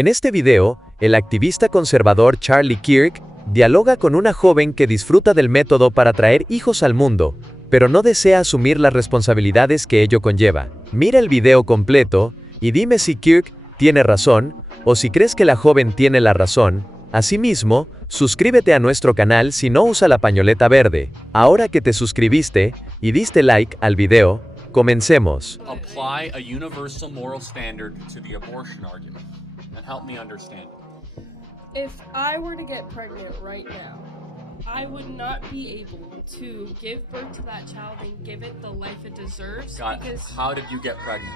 En este video, el activista conservador Charlie Kirk dialoga con una joven que disfruta del método para traer hijos al mundo, pero no desea asumir las responsabilidades que ello conlleva. Mira el video completo y dime si Kirk tiene razón o si crees que la joven tiene la razón. Asimismo, suscríbete a nuestro canal si no usa la pañoleta verde. Ahora que te suscribiste y diste like al video, comencemos. Apply a universal moral standard to the abortion argument and help me understand. If I were to get pregnant right now, I would not be able to give birth to that child and give it the life it deserves. Because how did you get pregnant?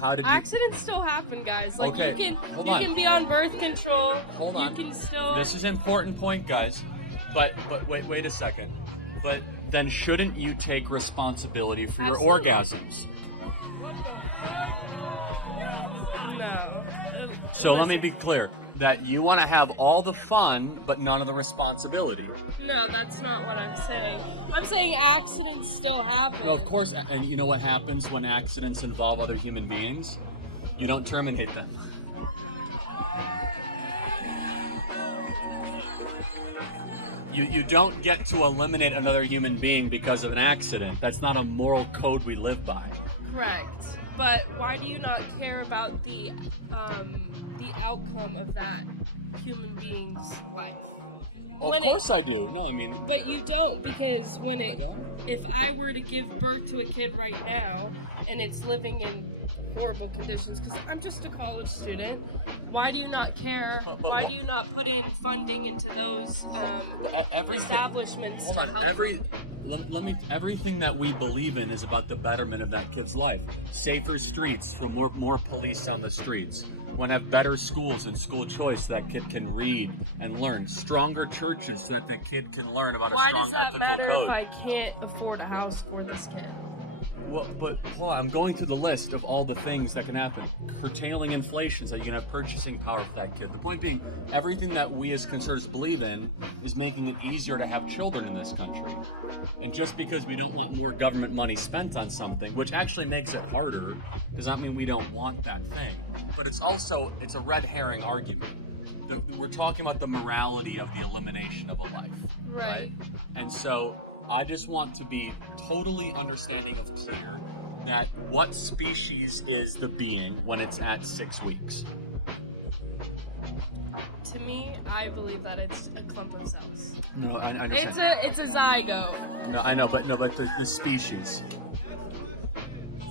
How did you... Accidents still happen, guys. Like, okay, you can be on birth control. Hold on. You can still... This is an important point, guys. But wait a second. But then shouldn't you take responsibility for your orgasms? No. So let me be clear. That you want to have all the fun, but none of the responsibility. No, that's not what I'm saying. I'm saying accidents still happen. No, of course, and you know what happens when accidents involve other human beings? You don't terminate them. You don't get to eliminate another human being because of an accident. That's not a moral code we live by. Correct. But why do you not care about the outcome of that human being's life? Of course I do. No, I mean... But you don't, because if I were to give birth to a kid right now, and it's living in horrible conditions, because I'm just a college student, why do you not care? Why do you not put in funding into those establishments? Hold on, everything that we believe in is about the betterment of that kid's life. Safer streets, for more police on the streets. Want to have better schools and school choice so that kid can read and learn. Stronger churches so that the kid can learn about a strong ethical code. Why does that matter if I can't afford a house for this kid? Well, but hold on, I'm going through the list of all the things that can happen. Curtailing inflation so you can have purchasing power for that kid. The point being, everything that we as conservatives believe in is making it easier to have children in this country. And just because we don't want more government money spent on something, which actually makes it harder, does not mean we don't want that thing. But it's a red herring argument. We're talking about the morality of the elimination of a life. Right? And so I just want to be totally understanding of clear that what species is the being when it's at 6 weeks? To me, I believe that it's a clump of cells. No, I understand. It's a zygote. No, I know, but the species.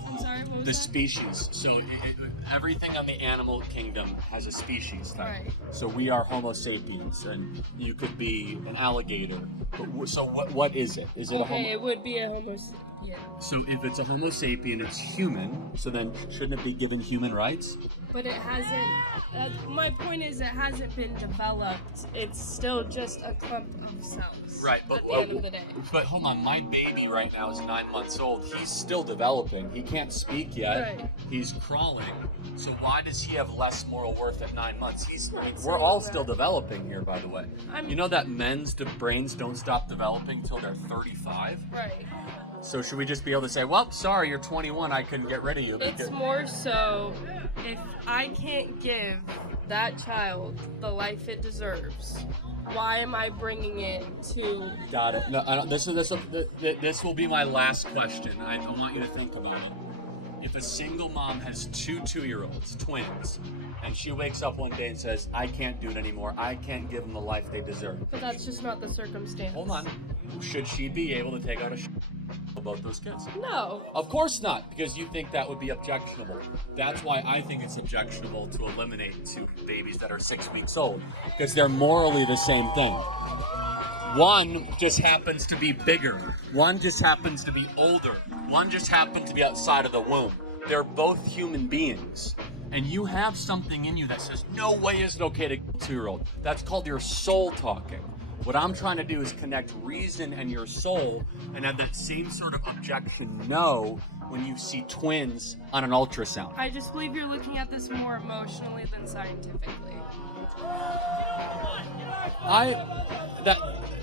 I'm sorry, what was The that? species. So everything on the animal kingdom has a species type. Right. So we are Homo sapiens, and you could be an alligator. But so what is it? Is it a Homo? It would be a Homo sapien. So if it's a Homo sapien, it's human. So then shouldn't it be given human rights? But it hasn't. My point is, it hasn't been developed. It's still just a clump of cells. Right, but at the end of the day. But hold on, my baby right now is 9 months old. He's still developing. He can't speak yet. Right. He's crawling. So why does he have less moral worth at 9 months? We're all still developing here, by the way. You know that men's brains don't stop developing till they're 35? Right. So should we just be able to say, well, sorry, you're 21, I couldn't get rid of you. It's more so, if I can't give that child the life it deserves, why am I bringing it to... Got it. No, this will be my last question. I want you to think about it. If a single mom has two 2-year-olds, twins, and she wakes up one day and says, I can't do it anymore, I can't give them the life they deserve. But that's just not the circumstance. Hold on. Should she be able to take out a about those kids? No. Of course not, because you think that would be objectionable. That's why I think it's objectionable to eliminate 2 babies that are 6 weeks old, because they're morally the same thing. One just happens to be bigger. One just happens to be older. One just happens to be outside of the womb. They're both human beings. And you have something in you that says, no way is it okay to kill a 2-year-old. That's called your soul talking. What I'm trying to do is connect reason and your soul and have that same sort of objection when you see twins on an ultrasound. I just believe you're looking at this more emotionally than scientifically.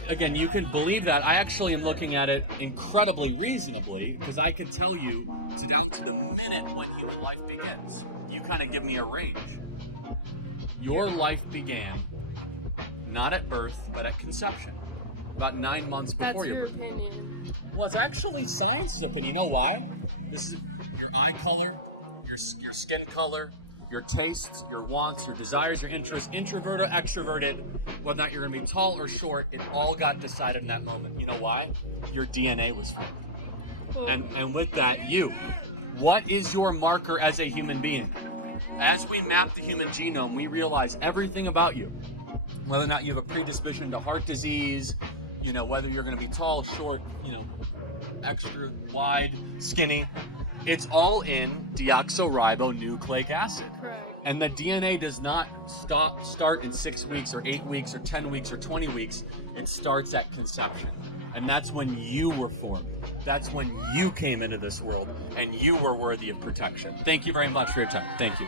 Again, you can believe that. I actually am looking at it incredibly reasonably, because I could tell you counts it out to the minute when human life begins. You kind of give me a range. Your life began not at birth, but at conception. About 9 months before That's your birth. opinion. Well, it's actually science's opinion. You know why? This is your eye color, your skin color, your tastes, your wants, your desires, your interests, introvert or extroverted, whether or not you're going to be tall or short, it all got decided in that moment. You know why? Your DNA was formed. And with that, you. What is your marker as a human being? As we map the human genome, we realize everything about you. Whether or not you have a predisposition to heart disease, you know, whether you're going to be tall, short, you know, extra wide, skinny. It's all in deoxyribonucleic acid. Correct. And the DNA does not start in 6 weeks or 8 weeks or 10 weeks or 20 weeks. It starts at conception. And that's when you were formed. That's when you came into this world and you were worthy of protection. Thank you very much for your time. Thank you.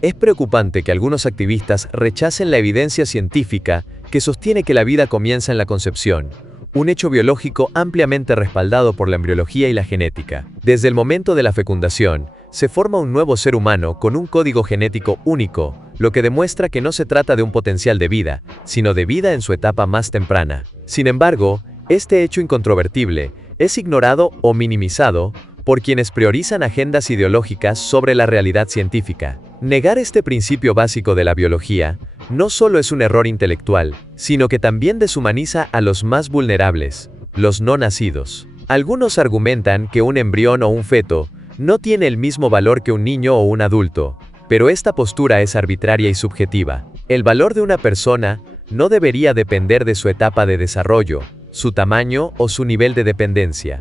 Es preocupante que algunos activistas rechacen la evidencia científica que sostiene que la vida comienza en la concepción, un hecho biológico ampliamente respaldado por la embriología y la genética. Desde el momento de la fecundación, se forma un nuevo ser humano con un código genético único, lo que demuestra que no se trata de un potencial de vida, sino de vida en su etapa más temprana. Sin embargo, este hecho incontrovertible es ignorado o minimizado por quienes priorizan agendas ideológicas sobre la realidad científica. Negar este principio básico de la biología no solo es un error intelectual, sino que también deshumaniza a los más vulnerables, los no nacidos. Algunos argumentan que un embrión o un feto no tiene el mismo valor que un niño o un adulto, pero esta postura es arbitraria y subjetiva. El valor de una persona no debería depender de su etapa de desarrollo, su tamaño o su nivel de dependencia.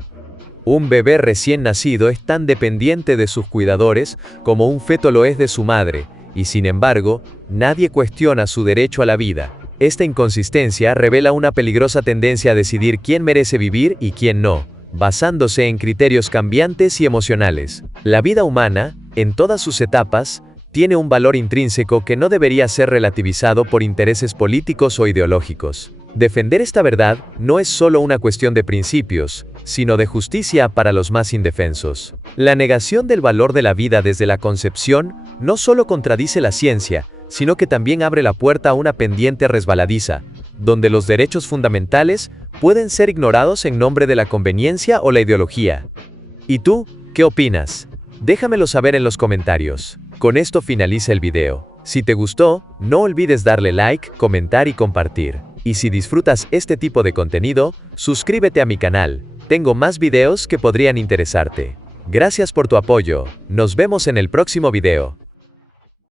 Un bebé recién nacido es tan dependiente de sus cuidadores como un feto lo es de su madre, y sin embargo, nadie cuestiona su derecho a la vida. Esta inconsistencia revela una peligrosa tendencia a decidir quién merece vivir y quién no, basándose en criterios cambiantes y emocionales. La vida humana, en todas sus etapas, tiene un valor intrínseco que no debería ser relativizado por intereses políticos o ideológicos. Defender esta verdad no es solo una cuestión de principios, sino de justicia para los más indefensos. La negación del valor de la vida desde la concepción no solo contradice la ciencia, sino que también abre la puerta a una pendiente resbaladiza, donde los derechos fundamentales pueden ser ignorados en nombre de la conveniencia o la ideología. ¿Y tú, qué opinas? Déjamelo saber en los comentarios. Con esto finaliza el video. Si te gustó, no olvides darle like, comentar y compartir. Y si disfrutas este tipo de contenido, suscríbete a mi canal. Tengo más videos que podrían interesarte. Gracias por tu apoyo. Nos vemos en el próximo video.